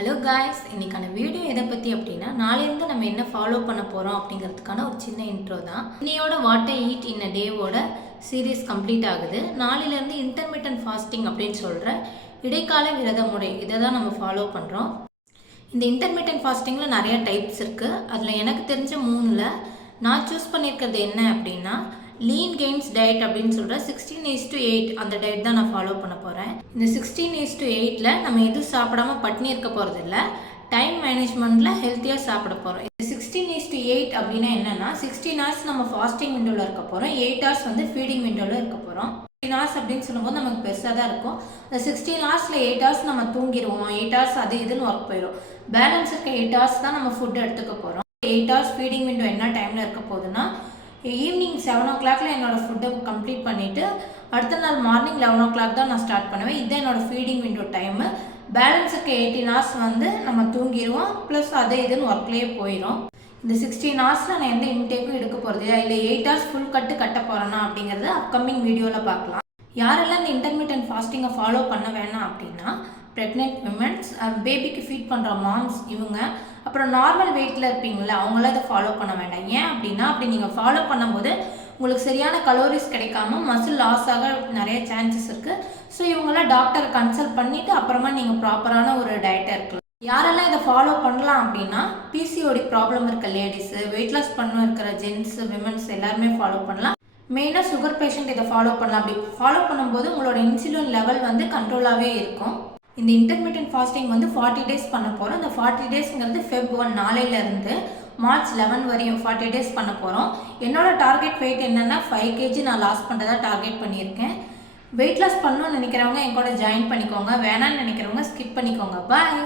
Hello guys, இன்றைக்கான video எதை பற்றி அப்படின்னா நாளையிலேருந்து நம்ம என்ன ஃபாலோ பண்ண போகிறோம் அப்படிங்கிறதுக்கான ஒரு சின்ன இன்ட்ரோ தான். இன்னையோட what I eat in a டேவோட சீரீஸ் கம்ப்ளீட் ஆகுது. நாளையிலேருந்து இன்டர்மிட்டன்ட் ஃபாஸ்டிங் அப்படின்னு சொல்கிற இடைக்கால விரத முறை இதை தான் நம்ம ஃபாலோ பண்ணுறோம். இந்த இன்டர்மிட்டன்ட் ஃபாஸ்டிங்கில் நிறைய டைப்ஸ் இருக்குது. அதில் எனக்கு தெரிஞ்ச 3ல் நான் சூஸ் பண்ணியிருக்கிறது என்ன அப்படின்னா லீன் கெயின்ஸ் டயட் அப்படின்னு சொல்கிற 16:8 அந்த டயட் தான் நான் ஃபாலோ பண்ண போகிறேன். இந்த 16:8ல் நம்ம எதுவும் சாப்பிடாம பட்னி இருக்க போகிறது இல்லை, டைம் மேனேஜ்மெண்ட்டில் ஹெல்த்தியாக சாப்பிட போகிறோம். இந்த 16:8 அப்படின்னா என்னென்னா 16 hours நம்ம ஃபாஸ்டிங் விண்டோவில் இருக்க போகிறோம், 8 hours வந்து ஃபீடிங் விண்டோவில் இருக்க போகிறோம். 16 hours அப்படின்னு சொல்லும்போது நமக்கு பெருசாக தான் இருக்கும். இந்த 16 hours 8 hours நம்ம தூங்கிடுவோம், 8 hours அது இதுன்னு ஒர்க் போயிடும். பேலன்ஸ் இருக்க 8 hours தான் நம்ம ஃபுட் எடுத்துக்க போகிறோம். 8 hours ஃபீடிங் விண்டோ என்ன டைமில் இருக்க போகுதுன்னா ஈவினிங் 7 o'clock என்னோடய ஃபுட்டை கம்ப்ளீட் பண்ணிவிட்டு அடுத்த நாள் மார்னிங் 11 o'clock தான் நான் ஸ்டார்ட் பண்ணுவேன். இதுதான் என்னோடய ஃபீடிங் விண்டோ டைமு. பேலன்ஸுக்கு 18 hours வந்து நம்ம தூங்கிடுவோம், ப்ளஸ் அதே இதுன்னு ஒர்க்லேயே போயிடும். இந்த 16 hours நான் எந்த இன்டேக்கும் எடுக்க போகிறது இல்லை 8 hours ஃபுல் கட்ட போகிறேன்னா அப்படிங்கிறது அப்கமிங் வீடியோவில் பார்க்கலாம். யாரெல்லாம் இந்த இன்டர்மிட்டன்ட் ஃபாஸ்டிங்கை ஃபாலோ பண்ண வேணாம் அப்படின்னா ப்ரெக்னென்ட் விமன்ஸ், பேபிக்கு ஃபீட் பண்ணுற மாம்ஸ், இவங்க அப்புறம் நார்மல் வெயிட்டில் இருப்பீங்களா அவங்களாம் இதை ஃபாலோ பண்ண வேண்டாம். ஏன் அப்படின்னா அப்படி நீங்கள் ஃபாலோ பண்ணும்போது உங்களுக்கு சரியான கலோரிஸ் கிடைக்காம மசில் லாஸ் ஆக நிறைய சான்சஸ் இருக்குது. ஸோ இவங்களாம் டாக்டரை கன்சல்ட் பண்ணிவிட்டு அப்புறமா நீங்கள் ப்ராப்பரான ஒரு டயட்டை இருக்கலாம். யாரெல்லாம் இதை ஃபாலோ பண்ணலாம் அப்படின்னா பிசிஓடி ப்ராப்ளம் இருக்க லேடிஸு, வெயிட் லாஸ் பண்ண இருக்கிற ஜென்ஸு, விமன்ஸ் எல்லாருமே ஃபாலோ பண்ணலாம். மெயினாக சுகர் பேஷண்ட் இதை ஃபாலோ பண்ணலாம். அப்படி ஃபாலோ பண்ணும்போது உங்களோட இன்சுலின் லெவல் வந்து கண்ட்ரோலாகவே இருக்கும். இந்த இன்டர்மிட்டன்ட் ஃபாஸ்டிங் வந்து 40 days பண்ண போகிறோம். இந்த 40 daysங்கிறது Feb 1 நாளையிலேருந்து March 11 வரையும் 40 days பண்ண போகிறோம். என்னோட டார்கெட் வெயிட் என்னென்னா 5 kg நான் லாஸ் பண்ணுறதா டார்கெட் பண்ணியிருக்கேன். வெயிட் லாஸ் பண்ணணும்னு நினைக்கிறவங்க என் கூட ஜாயின் பண்ணிக்கோங்க, வேணான்னு நினைக்கிறவங்க ஸ்கிப் பண்ணிக்கோங்க. பாய்.